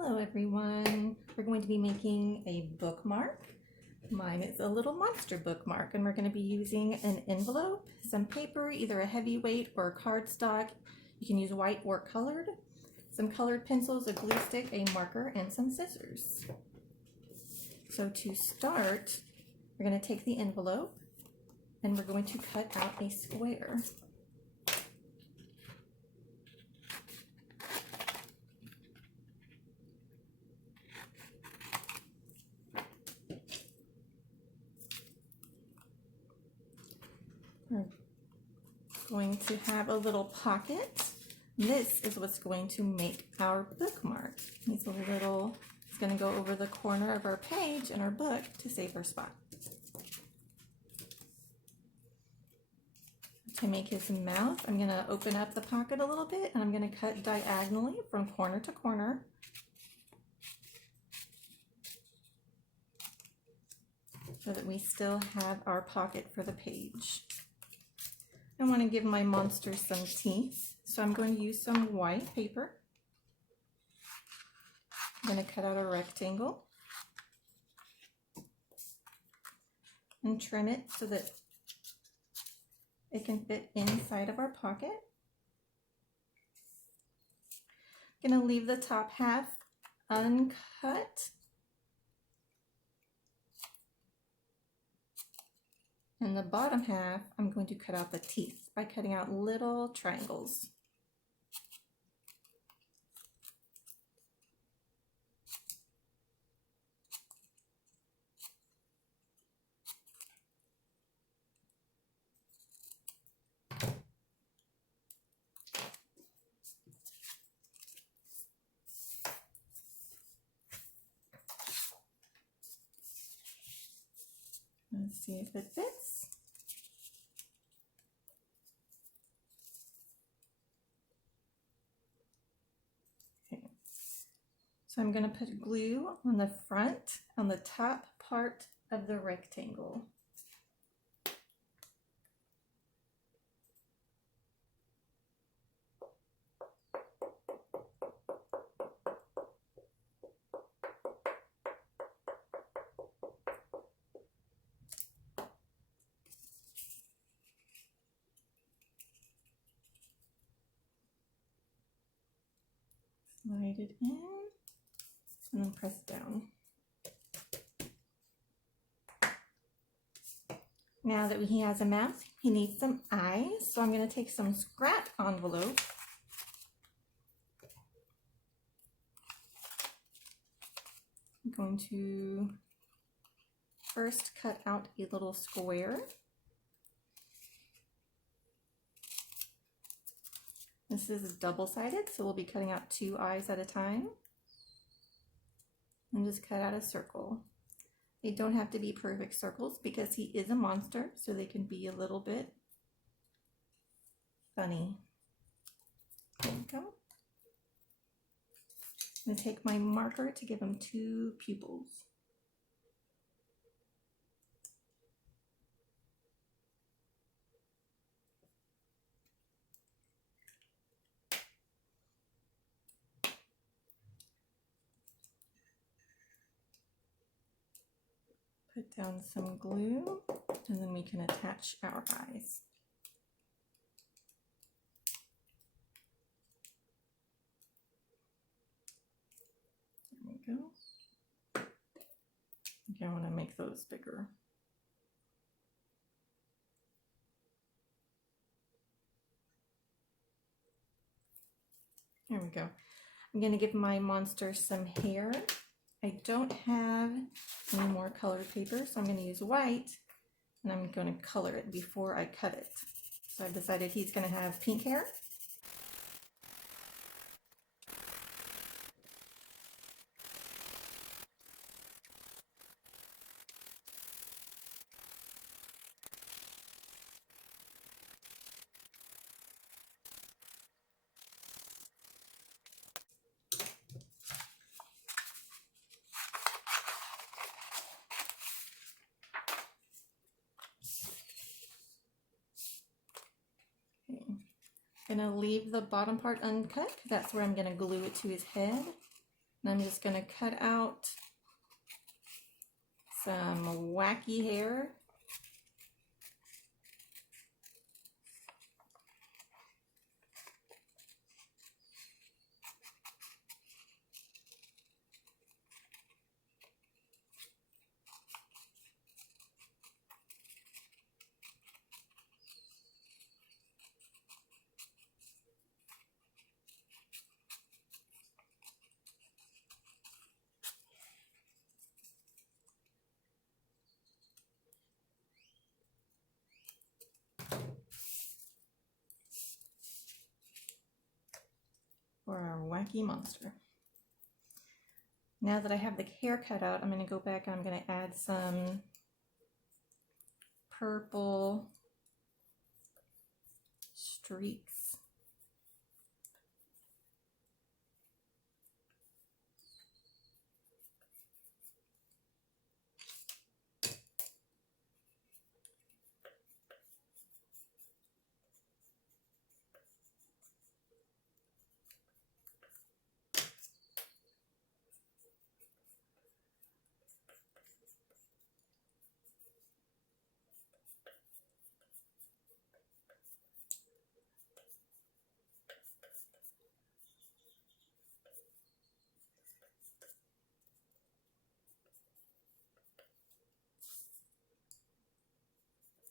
Hello everyone, we're going to be making a bookmark. Mine is a little monster bookmark and we're going to be using an envelope, some paper, either a heavyweight or cardstock. You can use white or colored, some colored pencils, a glue stick, a marker, and some scissors. So to start, we're going to take the envelope and we're going to cut out a square. We're going to have a little pocket. This is what's going to make our bookmark. It's going to go over the corner of our page in our book to save our spot. To make his mouth, I'm going to open up the pocket a little bit and I'm going to cut diagonally from corner to corner. So that we still have our pocket for the page. I want to give my monster some teeth, so I'm going to use some white paper. I'm going to cut out a rectangle and trim it so that it can fit inside of our pocket. I'm going to leave the top half uncut. And the bottom half, I'm going to cut out the teeth by cutting out little triangles. Let's see if it fits. Okay. So I'm going to put glue on the front, on the top part of the rectangle. Slide it in and then press down. Now that he has a mouth, he needs some eyes, so I'm going to take some scrap envelope. I'm going to first cut out a little square. This is double-sided, so we'll be cutting out 2 eyes at a time. And just cut out a circle. They don't have to be perfect circles because he is a monster, so they can be a little bit funny. There we go. I'm going to take my marker to give him 2 pupils. Put down some glue and then we can attach our eyes. There we go. Okay, I want to make those bigger. There we go. I'm going to give my monster some hair. I don't have any more colored paper, so I'm going to use white and I'm going to color it before I cut it. So I've decided he's going to have pink hair. I'm going to leave the bottom part uncut because that's where I'm going to glue it to his head. And I'm just going to cut out some wacky hair. For our wacky monster. Now that I have the hair cut out, I'm going to go back and I'm going to add some purple streaks.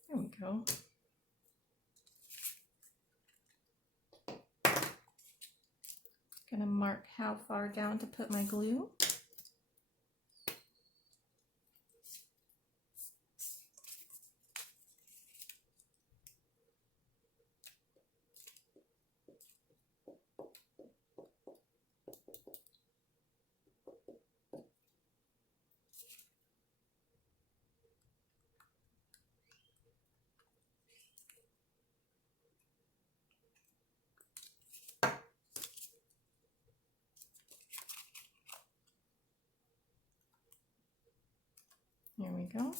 There we go. Gonna mark how far down to put my glue. There we go.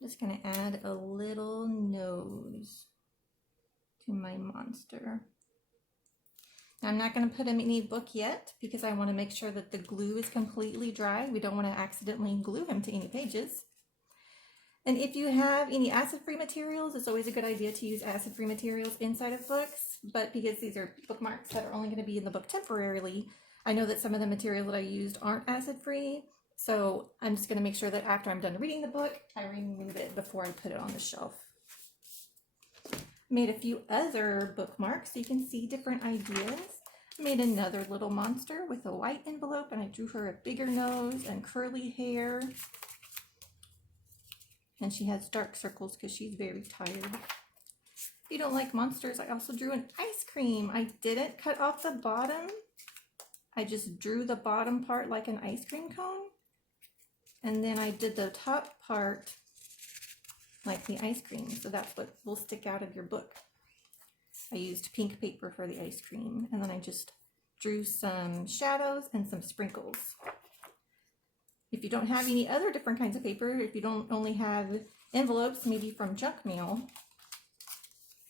I'm just going to add a little nose to my monster. Now I'm not going to put him in any book yet because I want to make sure that the glue is completely dry. We don't want to accidentally glue him to any pages. And if you have any acid-free materials, it's always a good idea to use acid-free materials inside of books, but because these are bookmarks that are only going to be in the book temporarily, I know that some of the materials that I used aren't acid-free, so I'm just going to make sure that after I'm done reading the book, I remove it before I put it on the shelf. Made a few other bookmarks so you can see different ideas. Made another little monster with a white envelope, and I drew her a bigger nose and curly hair. And she has dark circles because she's very tired. If you don't like monsters, I also drew an ice cream. I didn't cut off the bottom. I just drew the bottom part like an ice cream cone. And then I did the top part like the ice cream. So that's what will stick out of your book. I used pink paper for the ice cream. And then I just drew some shadows and some sprinkles. If you don't have any other different kinds of paper, if you don't only have envelopes, maybe from junk mail,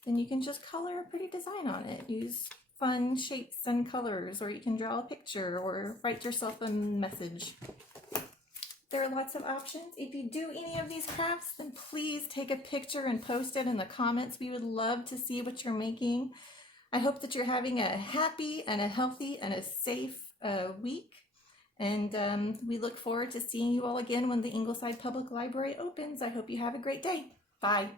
then you can just color a pretty design on it. Use fun shapes and colors, or you can draw a picture or write yourself a message. There are lots of options. If you do any of these crafts, then please take a picture and post it in the comments. We would love to see what you're making. I hope that you're having a happy and a healthy and a safe week. And we look forward to seeing you all again when the Ingleside Public Library opens. I hope you have a great day. Bye.